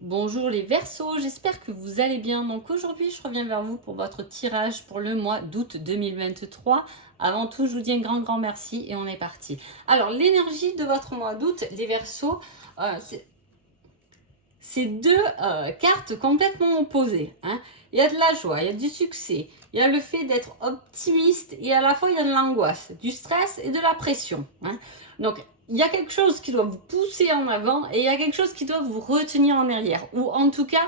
Bonjour les Verseaux, j'espère que vous allez bien. Donc aujourd'hui, je reviens vers vous pour votre tirage pour le mois d'août 2023. Avant tout, je vous dis un grand merci et on est parti. Alors, l'énergie de votre mois d'août, les Verseaux, c'est deux cartes complètement opposées. Il y a de la joie, il y a du succès, il y a le fait d'être optimiste et à la fois il y a de l'angoisse, du stress et de la pression. Donc, il y a quelque chose qui doit vous pousser en avant et il y a quelque chose qui doit vous retenir en arrière. Ou en tout cas,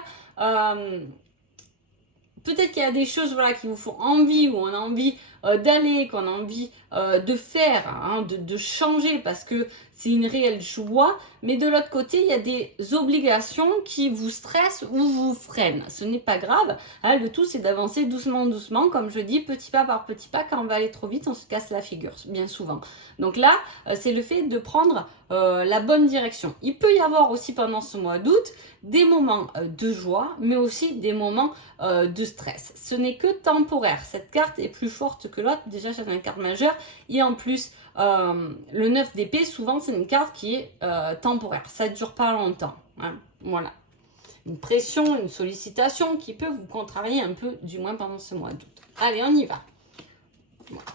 peut-être qu'il y a des choses qui vous font envie, ou on a envie d'aller, qu'on a envie de faire, de changer parce que c'est une réelle joie. Mais de l'autre côté, il y a des obligations qui vous stressent ou vous freinent. Ce n'est pas grave. Le tout, c'est d'avancer doucement. Comme je dis, petit pas par petit pas. Quand on va aller trop vite, on se casse la figure, bien souvent. Donc là, c'est le fait de prendre la bonne direction. Il peut y avoir aussi pendant ce mois d'août des moments de joie, mais aussi des moments de stress. Ce n'est que temporaire. Cette carte est plus forte que l'autre. Déjà, c'est une carte majeure. Et en plus, le 9 d'épée, souvent, c'est une carte qui est temporaire. Ça ne dure pas longtemps. Voilà. Une pression, une sollicitation qui peut vous contrarier un peu, du moins pendant ce mois d'août. Allez, on y va.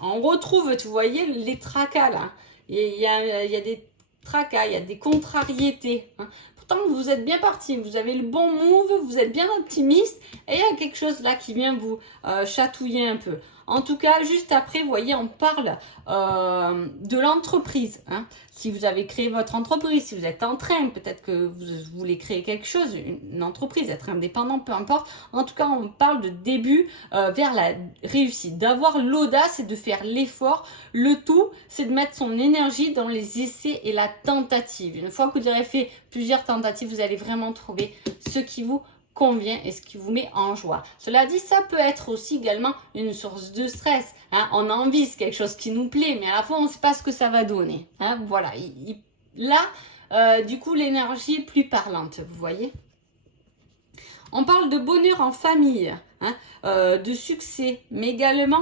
On retrouve, vous voyez, les tracas là. Il y a des tracas, il y a des contrariétés. Pourtant, vous êtes bien parti, vous avez le bon move, vous êtes bien optimiste et il y a quelque chose là qui vient vous chatouiller un peu. En tout cas, juste après, vous voyez, on parle de l'entreprise. Si vous avez créé votre entreprise, si vous êtes en train, peut-être que vous voulez créer quelque chose, une entreprise, être indépendant, peu importe. En tout cas, on parle de début vers la réussite, d'avoir l'audace et de faire l'effort. Le tout, c'est de mettre son énergie dans les essais et la tentative. Une fois que vous aurez fait plusieurs tentatives, vous allez vraiment trouver ce qui vous convient et ce qui vous met en joie. Cela dit, ça peut être aussi également une source de stress. On a envie, c'est quelque chose qui nous plaît, mais à la fois, on ne sait pas ce que ça va donner. Voilà. Là, du coup, l'énergie est plus parlante, vous voyez. On parle de bonheur en famille, de succès, mais également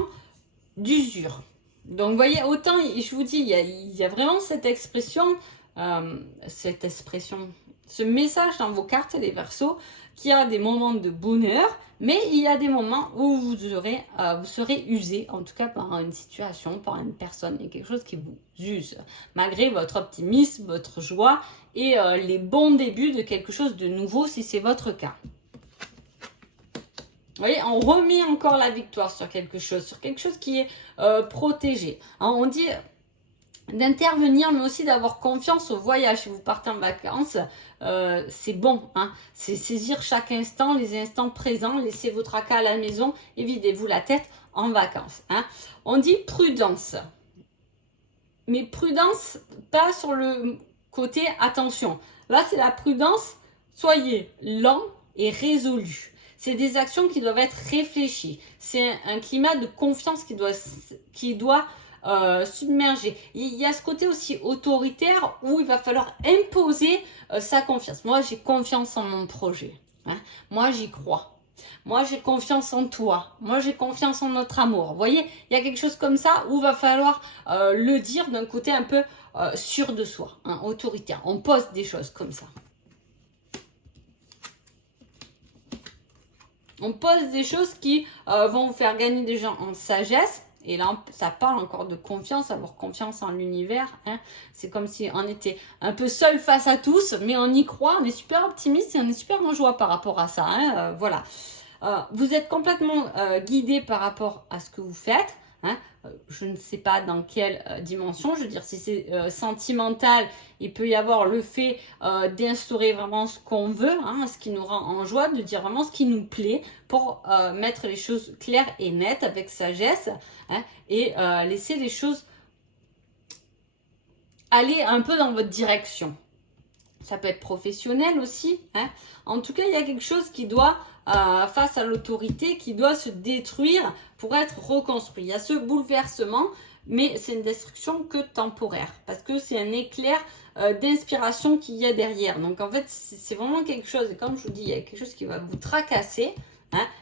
d'usure. Donc, vous voyez, autant, je vous dis, il y a vraiment cette expression, ce message dans vos cartes, les Verseaux, qu'il y a des moments de bonheur, mais il y a des moments où vous serez usé, en tout cas par une situation, par une personne, il y a quelque chose qui vous use, malgré votre optimisme, votre joie et les bons débuts de quelque chose de nouveau, si c'est votre cas. Vous voyez, on remet encore la victoire sur quelque chose qui est protégé. On dit d'intervenir, mais aussi d'avoir confiance au voyage. Si vous partez en vacances, c'est bon. C'est saisir chaque instant, les instants présents. Laissez vos tracas à la maison et videz-vous la tête en vacances. On dit prudence. Mais prudence, pas sur le côté attention. Là, c'est la prudence. Soyez lent et résolu. C'est des actions qui doivent être réfléchies. C'est un climat de confiance qui doit submerger. Il y a ce côté aussi autoritaire où il va falloir imposer sa confiance. Moi, j'ai confiance en mon projet. Moi, j'y crois. Moi, j'ai confiance en toi. Moi, j'ai confiance en notre amour. Vous voyez, il y a quelque chose comme ça où il va falloir le dire d'un côté un peu sûr de soi, autoritaire. On pose des choses comme ça. On pose des choses qui vont vous faire gagner des gens en sagesse. Et là, ça parle encore de confiance, avoir confiance en l'univers. C'est comme si on était un peu seul face à tous, mais on y croit, on est super optimiste et on est super en joie par rapport à ça. Voilà. Vous êtes complètement guidé par rapport à ce que vous faites. Je ne sais pas dans quelle dimension. Je veux dire, si c'est sentimental, il peut y avoir le fait d'instaurer vraiment ce qu'on veut, ce qui nous rend en joie, de dire vraiment ce qui nous plaît pour mettre les choses claires et nettes avec sagesse et laisser les choses aller un peu dans votre direction. Ça peut être professionnel aussi. En tout cas, il y a quelque chose qui doit, face à l'autorité, qui doit se détruire pour être reconstruit. Il y a ce bouleversement, mais c'est une destruction que temporaire. Parce que c'est un éclair d'inspiration qu'il y a derrière. Donc en fait, c'est vraiment quelque chose, et comme je vous dis, il y a quelque chose qui va vous tracasser.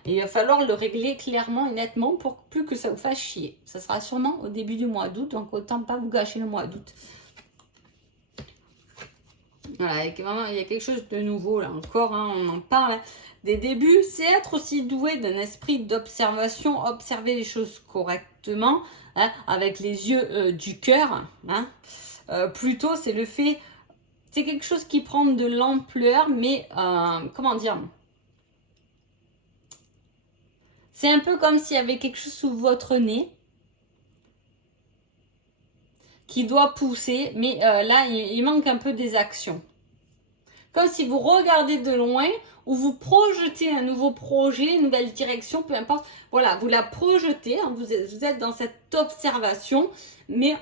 Et il va falloir le régler clairement et nettement pour plus que ça vous fasse chier. Ça sera sûrement au début du mois d'août, donc autant pas vous gâcher le mois d'août. Voilà, et vraiment, il y a quelque chose de nouveau là encore, hein, on en parle. Hein. Des débuts, c'est être aussi doué d'un esprit d'observation, observer les choses correctement, hein, avec les yeux du cœur. Hein. Plutôt, c'est le fait, c'est quelque chose qui prend de l'ampleur, mais comment dire, c'est un peu comme s'il y avait quelque chose sous votre nez qui doit pousser, mais là, il manque un peu des actions. Comme si vous regardez de loin ou vous projetez un nouveau projet, une nouvelle direction, peu importe. Voilà, vous la projetez, hein, vous êtes dans cette observation, mais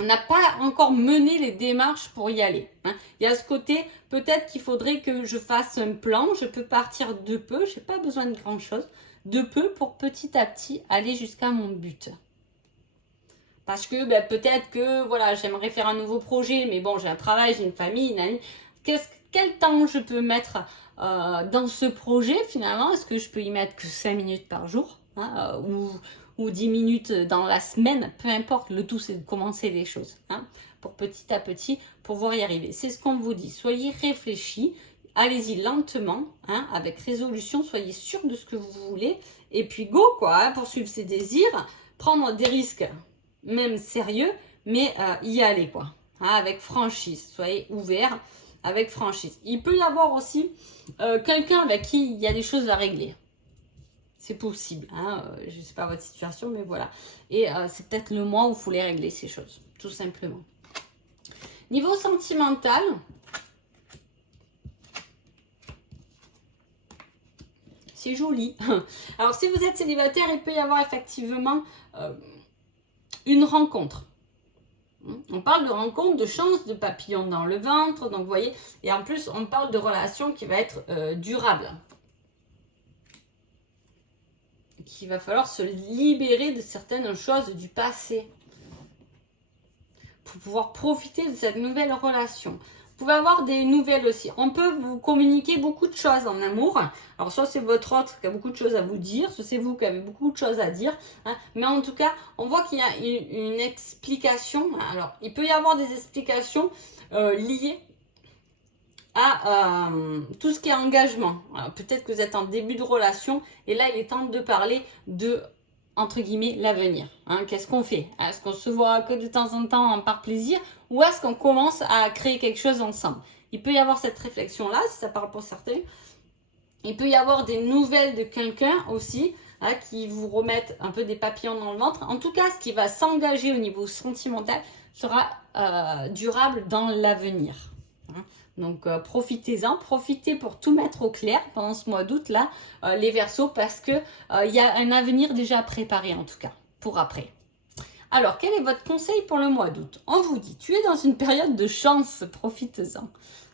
on n'a pas encore mené les démarches pour y aller. Hein. Il y a ce côté, peut-être qu'il faudrait que je fasse un plan, je peux partir de peu, je n'ai pas besoin de grand-chose, de peu pour petit à petit aller jusqu'à mon but. Parce que ben, peut-être que voilà, j'aimerais faire un nouveau projet, mais bon, j'ai un travail, j'ai une famille, une amie. Quel temps je peux mettre dans ce projet finalement? Est-ce que je peux y mettre que 5 minutes par jour, hein, ou 10 minutes dans la semaine? Peu importe, le tout c'est de commencer les choses, hein, pour petit à petit pouvoir y arriver. C'est ce qu'on vous dit, soyez réfléchis, allez-y lentement, hein, avec résolution, soyez sûr de ce que vous voulez, et puis go quoi, hein, poursuivre ses désirs, prendre des risques, même sérieux, mais y aller quoi, hein, avec franchise, soyez ouverts. Avec franchise. Il peut y avoir aussi quelqu'un avec qui il y a des choses à régler. C'est possible. Hein, je ne sais pas votre situation, mais voilà. Et c'est peut-être le mois où il faut les régler, ces choses. Tout simplement. Niveau sentimental, c'est joli. Alors, si vous êtes célibataire, il peut y avoir effectivement une rencontre. On parle de rencontre, de chance, de papillon dans le ventre, donc vous voyez, et en plus on parle de relation qui va être durable. Qu'il va falloir se libérer de certaines choses du passé pour pouvoir profiter de cette nouvelle relation. Vous pouvez avoir des nouvelles aussi. On peut vous communiquer beaucoup de choses en amour. Alors, soit c'est votre autre qui a beaucoup de choses à vous dire, soit c'est vous qui avez beaucoup de choses à dire. Hein. Mais en tout cas, on voit qu'il y a une explication. Alors, il peut y avoir des explications liées à tout ce qui est engagement. Peut-être que vous êtes en début de relation et là, il est temps de parler de, entre guillemets, l'avenir. Hein, qu'est-ce qu'on fait? Est-ce qu'on se voit que de temps en temps par plaisir ou est-ce qu'on commence à créer quelque chose ensemble? Il peut y avoir cette réflexion-là, si ça parle pour certains. Il peut y avoir des nouvelles de quelqu'un aussi, hein, qui vous remettent un peu des papillons dans le ventre. En tout cas, ce qui va s'engager au niveau sentimental sera durable dans l'avenir. Hein. Donc profitez-en, profitez pour tout mettre au clair pendant ce mois d'août là, les Verseaux, parce que il y a un avenir déjà préparé en tout cas, pour après. Alors, quel est votre conseil pour le mois d'août? On vous dit, tu es dans une période de chance, profitez-en.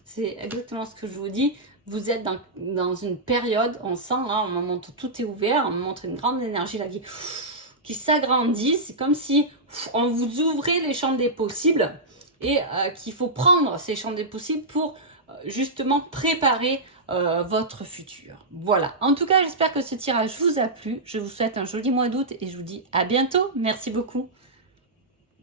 C'est exactement ce que je vous dis. Vous êtes dans une période, on sent là, on montre tout est ouvert, on montre une grande énergie là qui s'agrandit. C'est comme si on vous ouvrait les champs des possibles. Et qu'il faut prendre ces champs des possibles pour justement préparer votre futur. Voilà. En tout cas, j'espère que ce tirage vous a plu. Je vous souhaite un joli mois d'août et je vous dis à bientôt. Merci beaucoup.